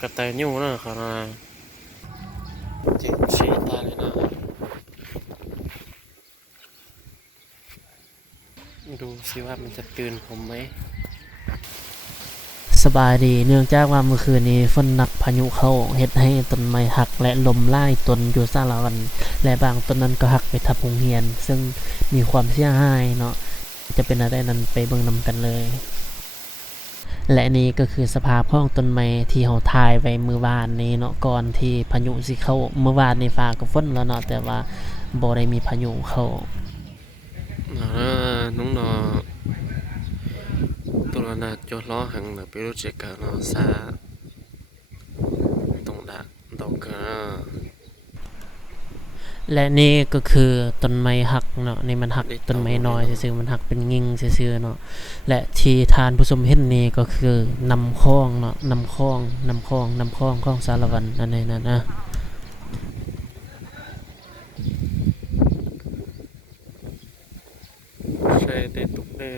กระต่ายนิ้วนะขนาดจริงชี้ตาเลยนะดูสิว่ามันจะตื่นผมไหมสบายดีเนื่องจากว่าเมื่อคืนนี้ฝนหนักพายุเข้าเฮ็ดให้ต้นไม้หักและลมหลายต้นอยู่สารวันและบางต้นนั้นก็หักไปทับโรงเรียนซึ่งมีความเสียหายเนาะจะเป็นอะไรนั้นไปเบิ่งนำกันเลยและนี่ก็คือสภาพของต้นไม้ที่เฮาถ่ายไว้มื้อวานนี้เนาะก่อนที่พายุสิเข้ามื้อวานนี้ฟ้าก็ฝนแล้วเนาะแต่ว่าบ่ได้มีพายุเข้าน้องนอตัวน่ะจอล้อหังนะไปรู้จักกันเนาะซาตรงดักดอกกันและนี่ก็คือต้นไม้หักเนาะนี่มันหักต้นไม้น้อยซื่อๆมันหักเป็นงิ่งซื่อๆเนาะและที่ทานผู้ชมเห็นนี่ก็คือนำคลองเนาะนำคลองของสารวันอันนี้นั่นนะใช่ได้ตุกเลย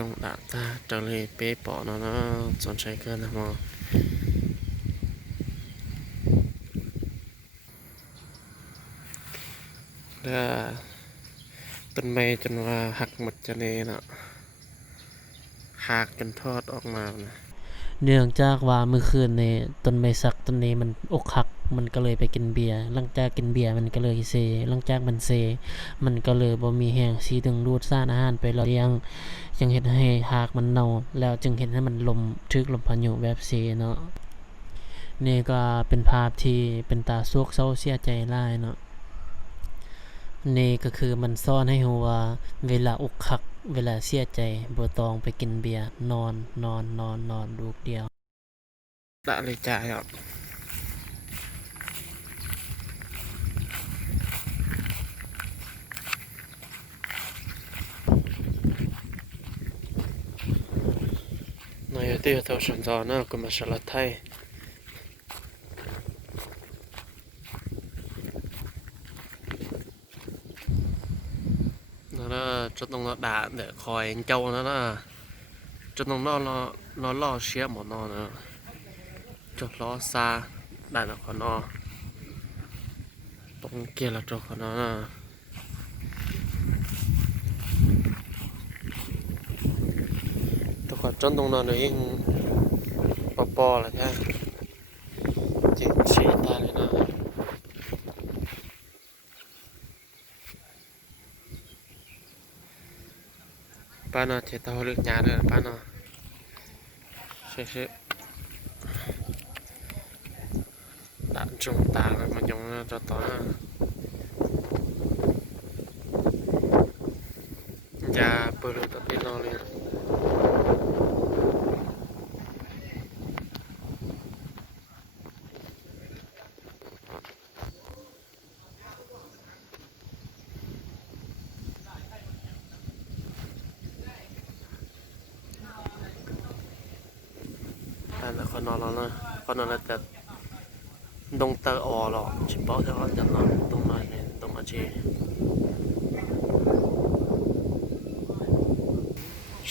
ตรงดักตาจะเลยเป๊ะปอเนาะสนใจเกินนะมอแล้วต้นไม้จนว่าหักหมดจะเลยเนาะหักจนทอดออกมานะเนื่องจากว่าเมื่อคืนนี่ต้นไม้สักต้นนี้มันอกหักมันก็เลยไปกินเบียร์หลังจากกินเบียร์มันก็เลยเซหลังจากมันเซมันก็เลยบ่มีแรงสิดึงดูดสารอาหารไปเลี้ยงจึงเฮ็ดให้หากมันเน่าแล้วจึงเฮ็ดให้มันลมถึกลมพายุแบบเซเนาะนี่ก็เป็นภาพที่เป็นตาโศกเศร้าเสียใจหลายเนาะนี่ก็คือมันซ่อนให้รู้ว่าเวลาอกหักเวลาเสียใจบ่ต้องไปกินเบียร์นอนลูกเดียวด่าเลยจ่ายอ่ะ那有的头选择那个么是了太，那这东西打的开胶那那，这东nó lo xé một nó nữa，就lo xa đại là của nó，东kia là cho của nó nè，ตัวขอจนตรงนั้นเองปอๆละใช่จริงชี้ตาเลยนะ ป้าเนาะเจ้าตัวเลือกยาเลยป้าเนาะเชื่อด่านจงตาเลยมันยงนะตัวต่อยาเปิดตัวที่นอนเลยด่านคนนอนแล้วนะคนนอนแล้วแต่ดงเตออ่อหรอกชิปเปาจะก็จะนอนตรงนั้นเนี่ยตรงอาชี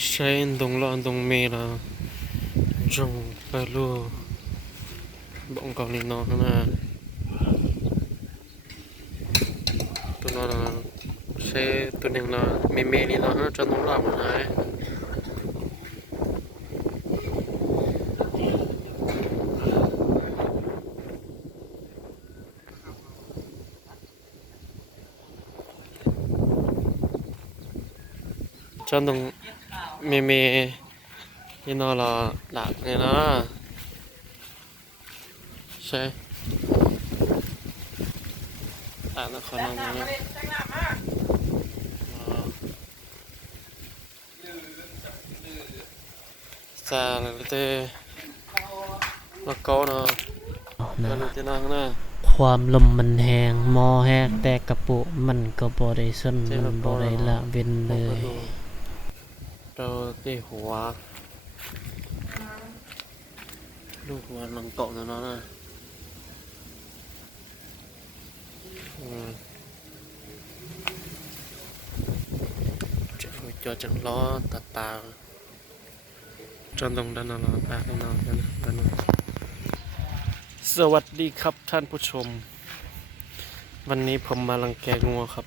ใช้ดงร้อนดงเมล่ะจงไปลูบ่งกองนี่นอนนะตัวนอนใช้ตัวหนึ่งนะเมนี่นอนจะนอนหลับนะ cho đồng mê mê như nó là lạc này nó xe nó khó năng nữa xa là tê nó có nó nó tê năng nè ความลมมันแหงมอแหกแต่กระปุมันก็บ่ได้สนมันบ่ได้ละเว้นเลยเราตีหัวลูกหัวลังเกาะนะนะเจ็บหัว จอดจังล้อตัดตาจนตรงด้านนอกตาด้านนอกด้านนอกสวัสดีครับท่านผู้ชม วันนี้ผมมารังแกงัวครับ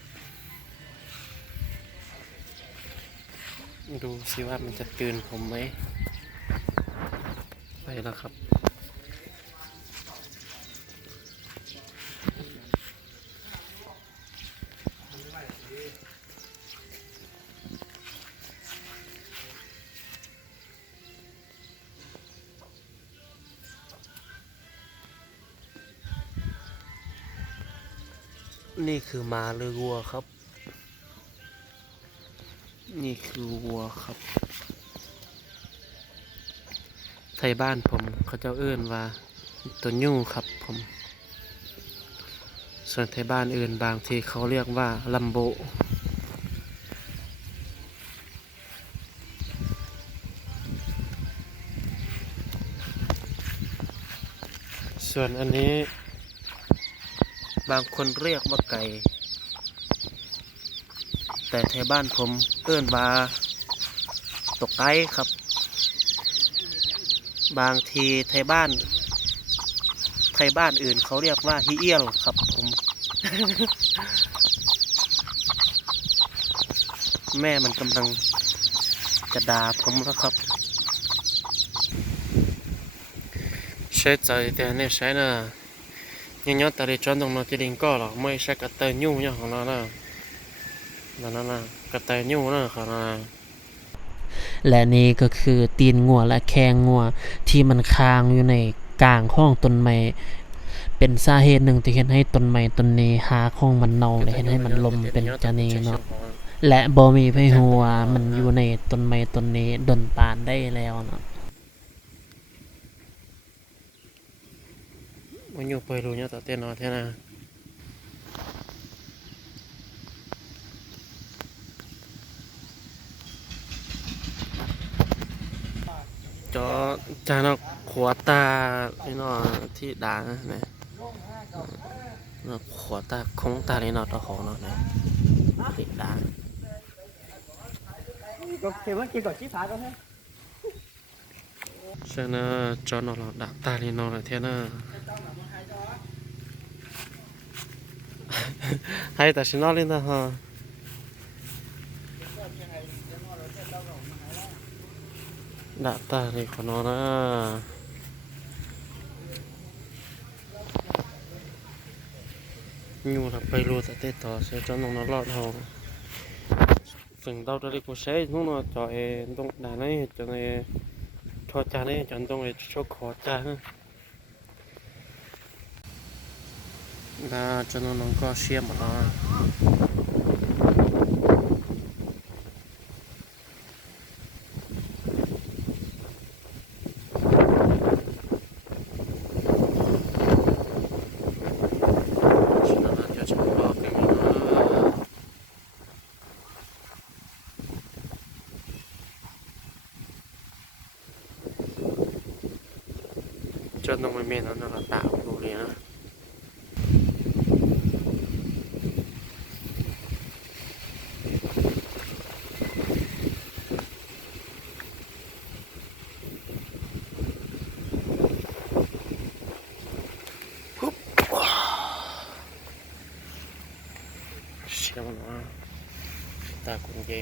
ดูสิว่ามันจะตื่นผมไหม ไปแล้วครับ นี่คือม้าหรือวัวครับ นี่คือวัวครับ ไทยบ้านผมเขาเจ้าเอื้นว่าตัวยู่ครับผม ส่วนไทยบ้านอื่นบางทีเขาเรียกว่าลัมโบ ส่วนอันนี้ บางคนเรียกว่าไก่ แต่ไทยบ้านผมเอื้นว่าตกไก่ครับ บางทีไทยบ้านอื่นเขาเรียกว่าฮีเอียลครับผม แม่มันกำลังจะด่าผมแล้วครับใช้ใจแต่เนี่ยใช้น่ะยังย้อนแต่ในจอนตรงนั้นที่ดิงก็หรอกไม่ใช่กระเตยยุ่งอย่างของเราน่ะนั่นน่ะกระเตยยุ่งน่ะของเรา และนี่ก็คือตีนงัวและแข้งงัวที่มันค้างอยู่ในกลางห้องต้นไม้เป็นสาเหตุหนึ่งที่เฮ็ดให้ต้นไม้ต้นนี้หาของมันเน่าและเฮ็ดให้มันล้มเป็นจะนี้เนาะและบ่มีไผฮู้ว่ามันอยู่ในต้นไม้ต้นนี้ดนปานได้แล้วเนาะ มันอยู่ไปรู้เนี่ยต่อเต้นนอนเท่านั้นจอจานอกขวตาไอ้นอที่ด่านะเนี่ยขวตาคงตาไอ้นอตัวของเนาะเนี่ยติดด่า Thì vẫn chỉ có chí phá thôi. ใช่นะจอนอด่าตาไอ้นอเท่านั้นให้แต่ชินอลินนะฮะด่าตาไอ้คนนอนะอยู่ถ้าไปรู้แต่เตะต่อเสียจอนนอรอดเฮาถึงเราจะได้กูใช้นู่นจอเอต้องด่าไหนจนเอทอจานนี่จนต้องเอชกขอจานนะจนน้องก็เชียร์มาจนต้องไม่เมนนั่นเราตาดูเลยนะเชียร์มาตาคุณเย่